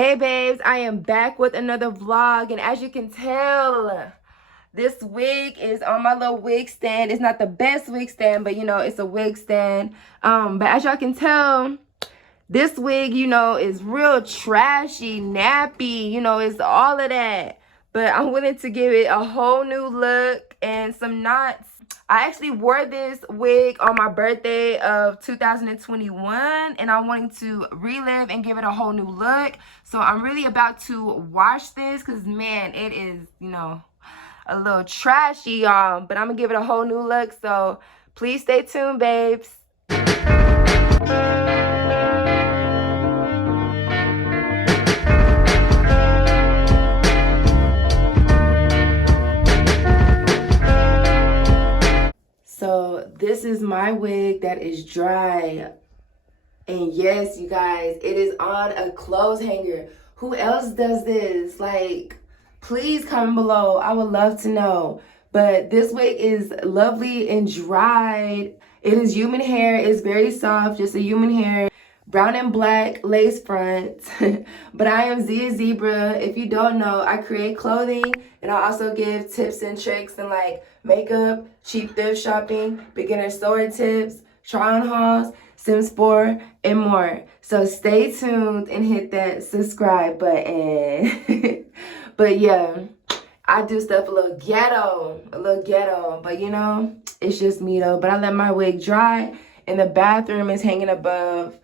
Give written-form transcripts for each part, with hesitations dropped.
Hey babes, I am back with another vlog, and as you can tell, this wig is on my little wig stand. It's not the best wig stand, but you know, it's a wig stand. But as y'all can tell, this wig, you know, is real trashy, nappy, you know, it's all of that. But I'm willing to give it a whole new look and some knots. I actually wore this wig on my birthday of 2021, and I'm wanting to relive and give it a whole new look. So I'm really about to wash this because, man, it is, you know, a little trashy, y'all. But I'm going to give it a whole new look. So please stay tuned, babes. So this is my wig that is dry. And yes, you guys, it is on a clothes hanger. Who else does this? Like, please comment below. I would love to know. But this wig is lovely and dried. It is human hair. It's very soft, just a human hair. Brown and black lace front. But I am Zia Zebra. If you don't know, I create clothing, and I also give tips and tricks and like makeup, cheap thrift shopping, beginner sewing tips, try on hauls, Sims 4, and more. So stay tuned and hit that subscribe button. But yeah, I do stuff a little ghetto, but you know, it's just me though. But I let my wig dry, and the bathroom is hanging above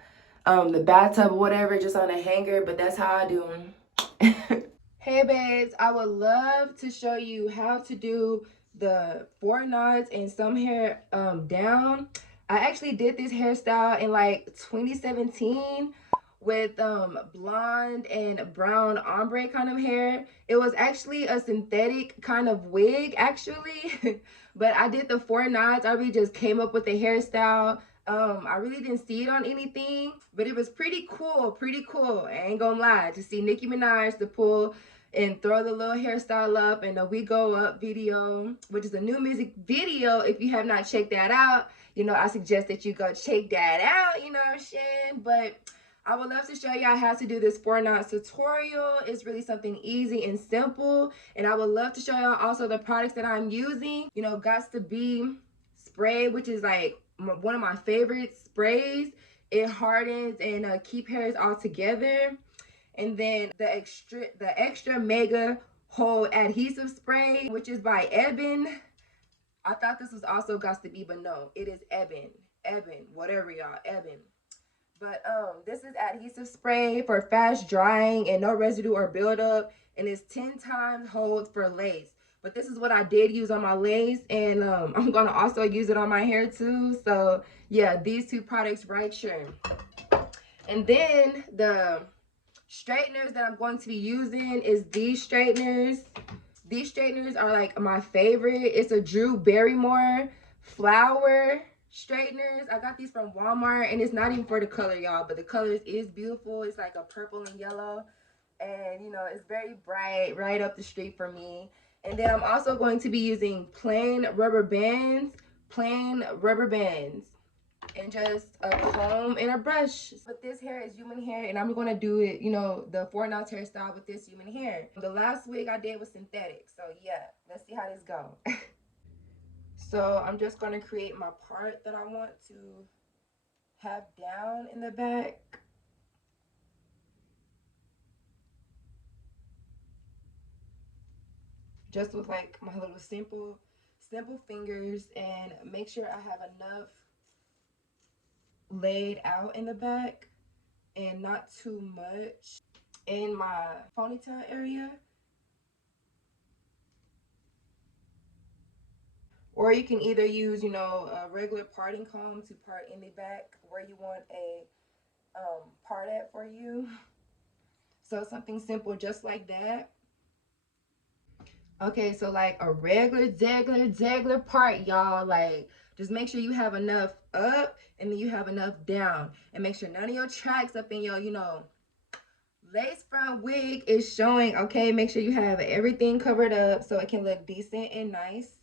the bathtub or whatever, just on a hanger, but that's how I do them. Hey babes, I would love to show you how to do the 4 knots and some hair down. I actually did this hairstyle in like 2017 with blonde and brown ombre kind of hair. It was actually a synthetic kind of wig actually, but I did the 4 knots. I really just came up with the hairstyle. I really didn't see it on anything, but it was pretty cool, I ain't gonna lie, to see Nicki Minaj to pull and throw the little hairstyle up and the We Go Up video, which is a new music video. If you have not checked that out, you know, I suggest that you go check that out, you know what I'm saying? But I would love to show y'all how to do this 4 knots tutorial. It's really something easy and simple, and I would love to show y'all also the products that I'm using. You know, Gots to Be spray, which is like one of my favorite sprays. It hardens and keep hairs all together. And then the extra mega hold adhesive spray, which is by Ebin. I thought this was also Gots to Be, but no, it is Ebin, whatever y'all, Ebin. But this is adhesive spray for fast drying and no residue or buildup, and it's 10 times holds for lace. But this is what I did use on my lace, and I'm gonna also use it on my hair too. So yeah, these 2 products right here. And then the straighteners that I'm going to be using is these straighteners. These straighteners are like my favorite. It's a Drew Barrymore flower straighteners. I got these from Walmart, and it's not even for the color, y'all, but the colors is beautiful. It's like a purple and yellow, and you know, it's very bright, right up the street for me. And then I'm also going to be using plain rubber bands, and just a comb and a brush. But this hair is human hair, and I'm gonna do it, you know, the 4 knots hairstyle with this human hair. The last wig I did was synthetic, so yeah, let's see how this go. So I'm just gonna create my part that I want to have down in the back. Just with like my little simple fingers, and make sure I have enough laid out in the back and not too much in my ponytail area. Or you can either use, you know, a regular parting comb to part in the back where you want a part at for you. So something simple just like that. Okay, so like a regular part, y'all. Like, just make sure you have enough up and then you have enough down. And make sure none of your tracks up in your, you know, lace front wig is showing, okay? Make sure you have everything covered up so it can look decent and nice.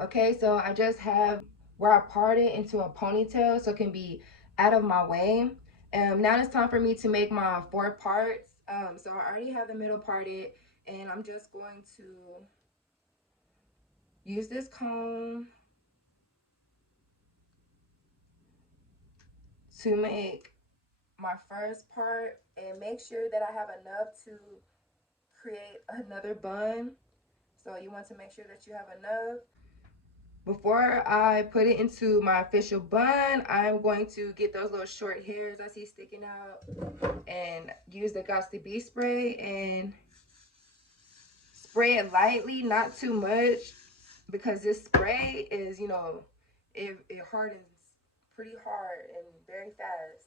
Okay, so I just have where I part it into a ponytail so it can be out of my way. Now it's time for me to make my 4 parts. So I already have the middle parted, and I'm just going to use this comb to make my first part and make sure that I have enough to create another bun. So you want to make sure that you have enough. Before I put it into my official bun, I'm going to get those little short hairs I see sticking out and use the Got to Be spray and spray it lightly, not too much, because this spray is, it hardens pretty hard and very fast.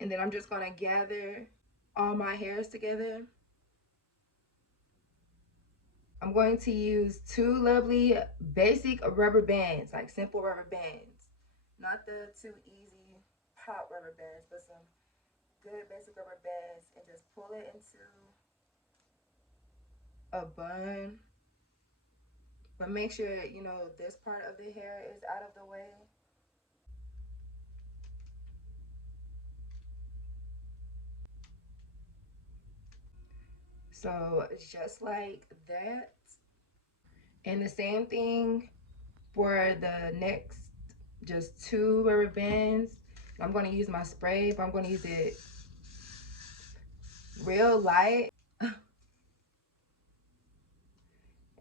And then I'm just gonna gather all my hairs together. I'm going to use two lovely basic rubber bands, like simple rubber bands. Not the too easy pop rubber bands, but some good basic rubber bands, and just pull it into a bun. But make sure, this part of the hair is out of the way. So just like that. And the same thing for the next, just two rubber bands. I'm going to use my spray, but I'm going to use it real light. And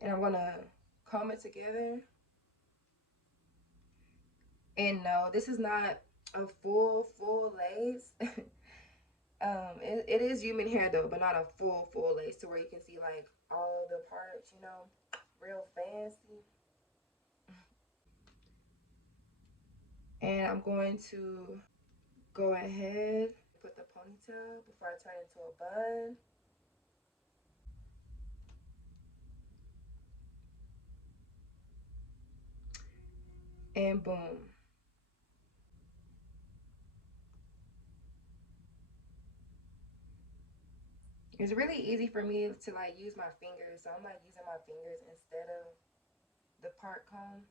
I'm going to comb it together. And no, this is not a full lace. It is human hair though, but not a full lace to where you can see like all the parts, real fancy. And I'm going to go ahead, put the ponytail before I turn it into a bun. And boom. It's really easy for me to like use my fingers, so I'm like using my fingers instead of the part comb.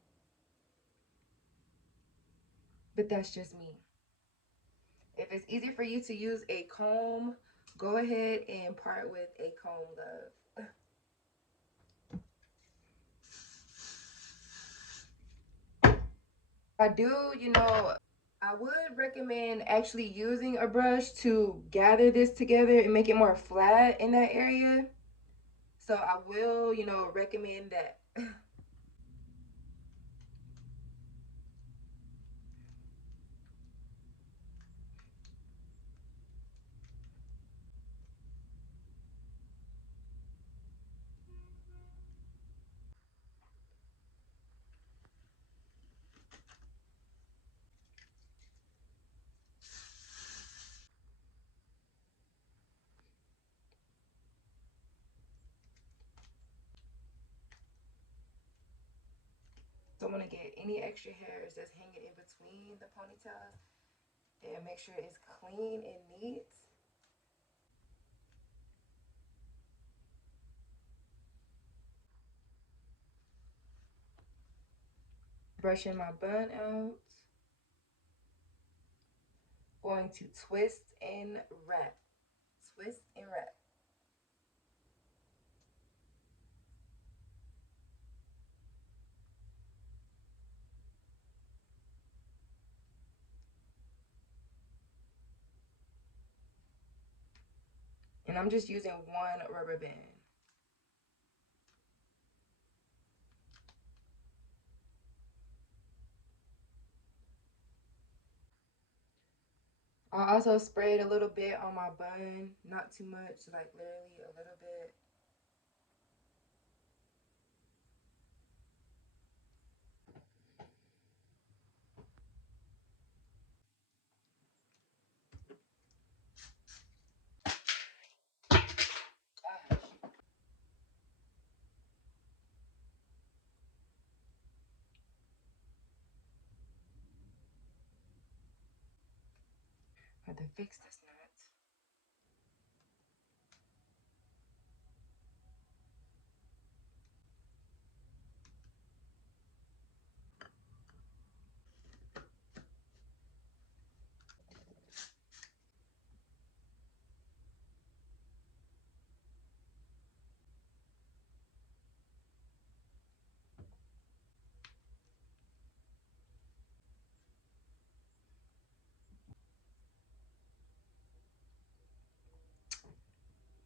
But that's just me. If it's easier for you to use a comb, go ahead and part with a comb, love. I do, I would recommend actually using a brush to gather this together and make it more flat in that area. So I will, recommend that. So I'm gonna get any extra hairs that's hanging in between the ponytails and make sure it's clean and neat. Brushing my bun out. Going to twist and wrap. Twist and wrap. And I'm just using one rubber band. I also sprayed a little bit on my bun, not too much, like literally a little bit. I had to fix this knot.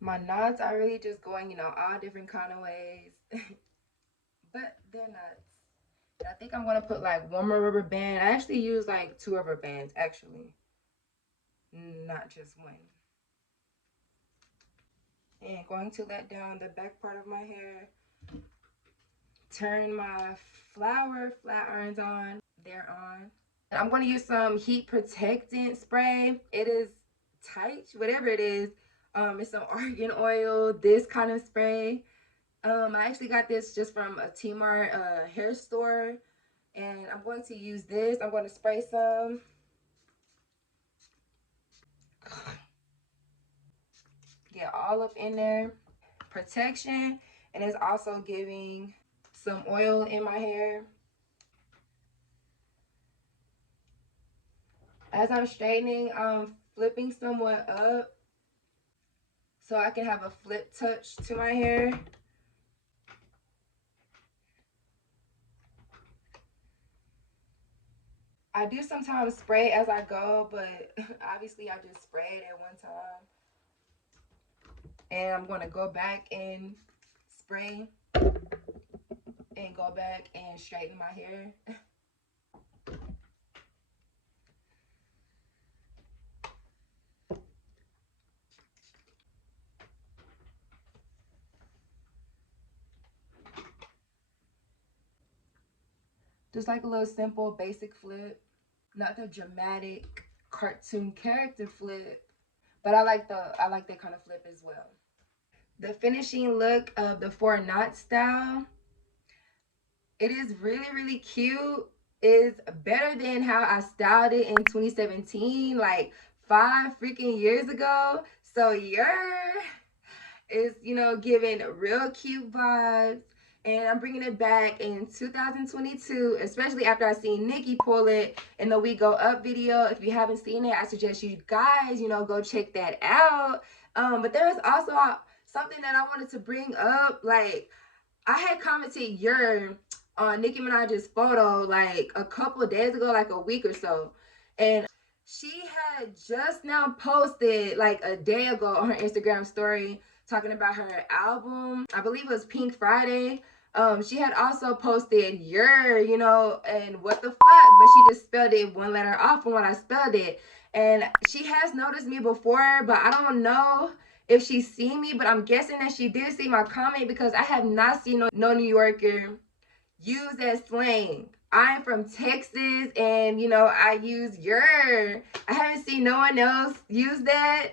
My knots are really just going, you know, all different kind of ways. But they're nuts. And I think I'm gonna put like one more rubber band. I actually use like two rubber bands, actually, not just one. And going to let down the back part of my hair. Turn my flower flat irons on. They're on. I'm going to use some heat protectant spray. It is tight, whatever it is. It's some argan oil, this kind of spray. I actually got this just from a T-Mart hair store. And I'm going to use this. I'm going to spray some. Get all up in there. Protection. And it's also giving some oil in my hair. As I'm straightening, I'm flipping somewhat up so I can have a flip touch to my hair. I do sometimes spray as I go, but obviously I just sprayed at one time. And I'm going to go back and spray and go back and straighten my hair. Just like a little simple basic flip. Not the dramatic cartoon character flip, but I like that kind of flip as well. The finishing look of the 4 knot style, it is really cute. It's better than how I styled it in 2017, like 5 freaking years ago. So is, you know, giving real cute vibes. And I'm bringing it back in 2022, especially after I seen Nicki pull it in the We Go Up video. If you haven't seen it, I suggest you guys, you know, go check that out. But there was also something that I wanted to bring up. Like, I had commented on Nicki Minaj's photo like a couple of days ago, like a week or so. And she had just now posted like a day ago on her Instagram story talking about her album. I believe it was Pink Friday. She had also posted you know, and what the fuck, but she just spelled it one letter off from what I spelled it. And she has noticed me before, but I don't know if she's seen me, but I'm guessing that she did see my comment because I have not seen no New Yorker use that slang. I'm from Texas and, you know, I use your. I haven't seen no one else use that.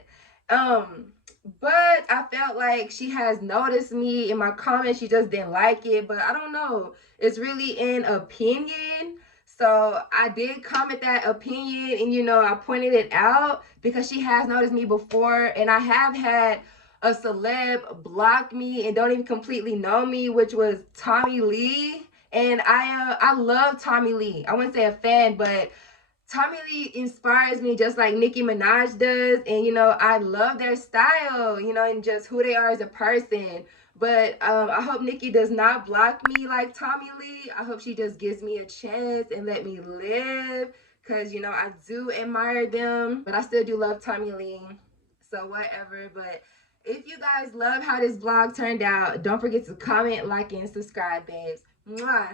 But I felt like she has noticed me in my comments. She just didn't like it, but I don't know. It's really an opinion. So I did comment that opinion and, you know, I pointed it out because she has noticed me before. And I have had a celeb block me and don't even completely know me, which was Tommy Lee. And I love Tommy Lee. I wouldn't say a fan, but Tommy Lee inspires me just like Nicki Minaj does. And, you know, I love their style, you know, and just who they are as a person. But I hope Nicki does not block me like Tommy Lee. I hope she just gives me a chance and let me live. Because, you know, I do admire them. But I still do love Tommy Lee. So whatever. But if you guys love how this vlog turned out, don't forget to comment, like, and subscribe, babes. Mwah.